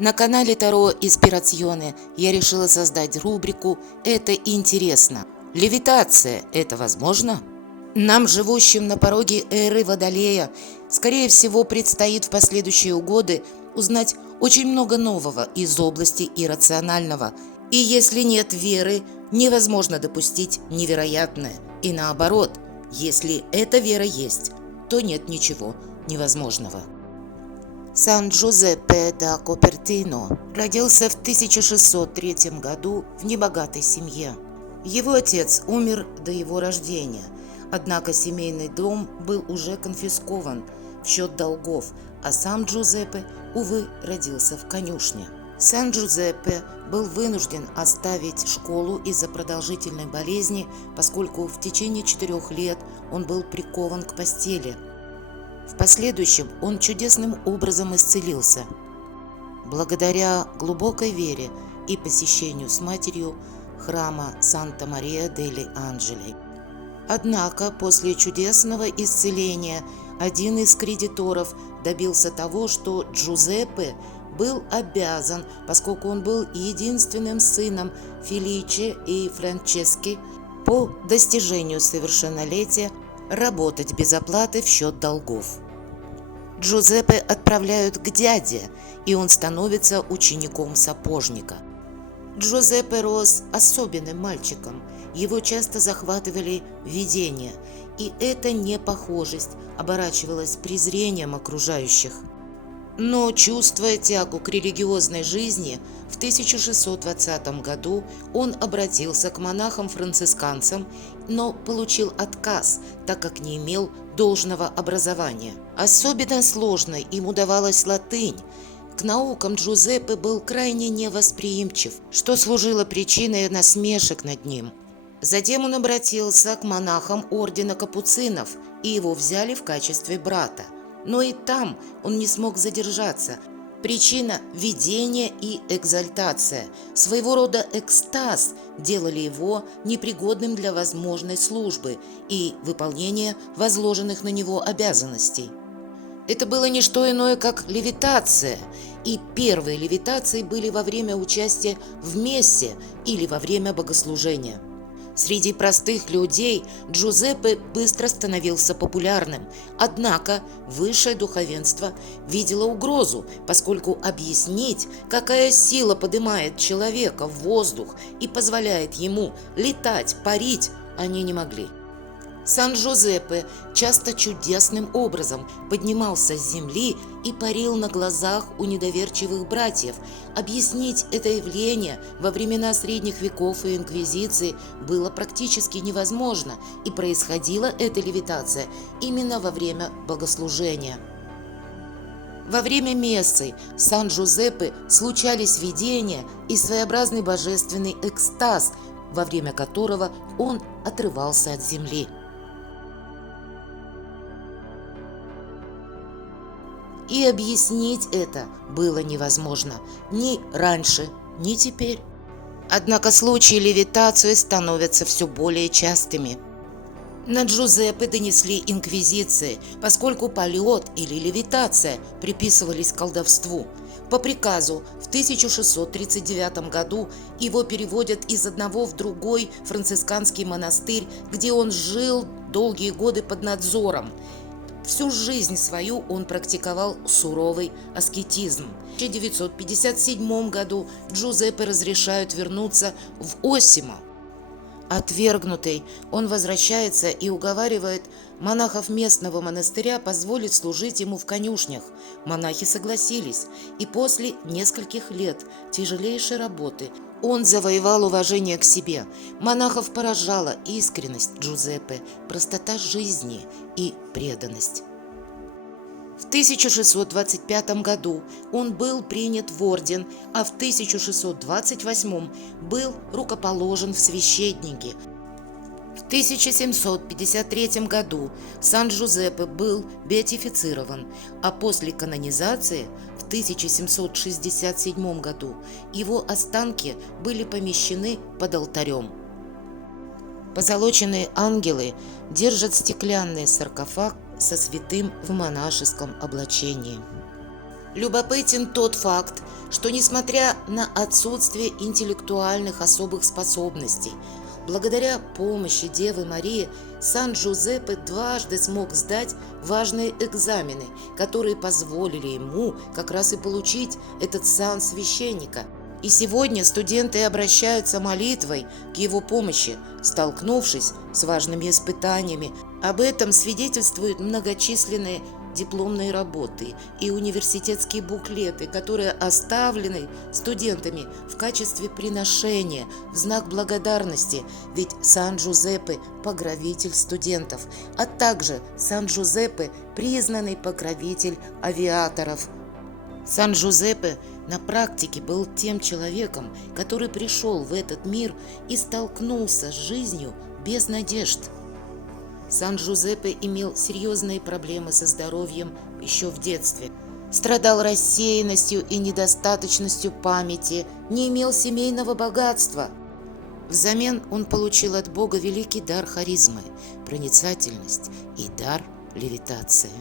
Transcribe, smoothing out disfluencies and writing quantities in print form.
На канале Таро Испирационе я решила создать рубрику «Это интересно». Левитация – это возможно? Нам, живущим на пороге эры Водолея, скорее всего, предстоит в последующие годы узнать очень много нового из области иррационального. И если нет веры, невозможно допустить невероятное. И наоборот, если эта вера есть, то нет ничего невозможного. Сан-Джузеппе да Купертино родился в 1603 году в небогатой семье. Его отец умер до его рождения, однако семейный дом был уже конфискован в счет долгов, а сам Джузеппе, увы, родился в конюшне. Сан-Джузеппе был вынужден оставить школу из-за продолжительной болезни, поскольку в течение 4 лет он был прикован к постели. В последующем он чудесным образом исцелился, благодаря глубокой вере и посещению с матерью храма Санта-Мария-дель-Анджели. Однако после чудесного исцеления один из кредиторов добился того, что Джузеппе был обязан, поскольку он был единственным сыном Феличе и Франчески, по достижению совершеннолетия работать без оплаты в счет долгов. Джузеппе отправляют к дяде, и он становится учеником сапожника. Джузеппе рос особенным мальчиком, его часто захватывали видения, и эта непохожесть оборачивалась презрением окружающих. Но, чувствуя тягу к религиозной жизни, в 1620 году он обратился к монахам-францисканцам, но получил отказ, так как не имел должного образования. Особенно сложной им удавалась латынь. К наукам Джузеппе был крайне невосприимчив, что служило причиной насмешек над ним. Затем он обратился к монахам ордена капуцинов, и его взяли в качестве брата. Но и там он не смог задержаться. Причина – видение и экзальтация. Своего рода экстаз делали его непригодным для возможной службы и выполнения возложенных на него обязанностей. Это было не что иное, как левитация, и первые левитации были во время участия в мессе или во время богослужения. Среди простых людей Джузеппе быстро становился популярным, однако высшее духовенство видело угрозу, поскольку объяснить, какая сила поднимает человека в воздух и позволяет ему летать, парить, они не могли. Сан-Джузеппе часто чудесным образом поднимался с земли и парил на глазах у недоверчивых братьев. Объяснить это явление во времена средних веков и инквизиции было практически невозможно, и происходила эта левитация именно во время богослужения. Во время мессы Сан-Джузеппе случались видения и своеобразный божественный экстаз, во время которого он отрывался от земли. И объяснить это было невозможно ни раньше, ни теперь. Однако случаи левитации становятся все более частыми. На Джузеппе донесли инквизиции, поскольку полет или левитация приписывались колдовству. По приказу в 1639 году его переводят из одного в другой францисканский монастырь, где он жил долгие годы под надзором. Всю жизнь свою он практиковал суровый аскетизм. В 1957 году Джузеппе разрешают вернуться в Осимо. Отвергнутый, он возвращается и уговаривает монахов местного монастыря позволить служить ему в конюшнях. Монахи согласились, и после нескольких лет тяжелейшей работы он завоевал уважение к себе. Монахов поражала искренность Джузеппе, простота жизни и преданность. В 1625 году он был принят в орден, а в 1628 был рукоположен в священники. В 1753 году Сан-Джузеппе был беатифицирован, а после канонизации в 1767 году его останки были помещены под алтарем. Позолоченные ангелы держат стеклянный саркофаг со святым в монашеском облачении. Любопытен тот факт, что, несмотря на отсутствие интеллектуальных особых способностей, благодаря помощи Девы Марии Сан-Джузеппе дважды смог сдать важные экзамены, которые позволили ему как раз и получить этот сан священника. И сегодня студенты обращаются молитвой к его помощи, столкнувшись с важными испытаниями. Об этом свидетельствуют многочисленные дипломные работы и университетские буклеты, которые оставлены студентами в качестве приношения, в знак благодарности, ведь Сан-Джузеппе – покровитель студентов, а также Сан-Джузеппе – признанный покровитель авиаторов. Сан-Джузеппе на практике был тем человеком, который пришел в этот мир и столкнулся с жизнью без надежд. Сан-Джузеппе имел серьезные проблемы со здоровьем еще в детстве. Страдал рассеянностью и недостаточностью памяти, не имел семейного богатства. Взамен он получил от Бога великий дар харизмы, проницательность и дар левитации.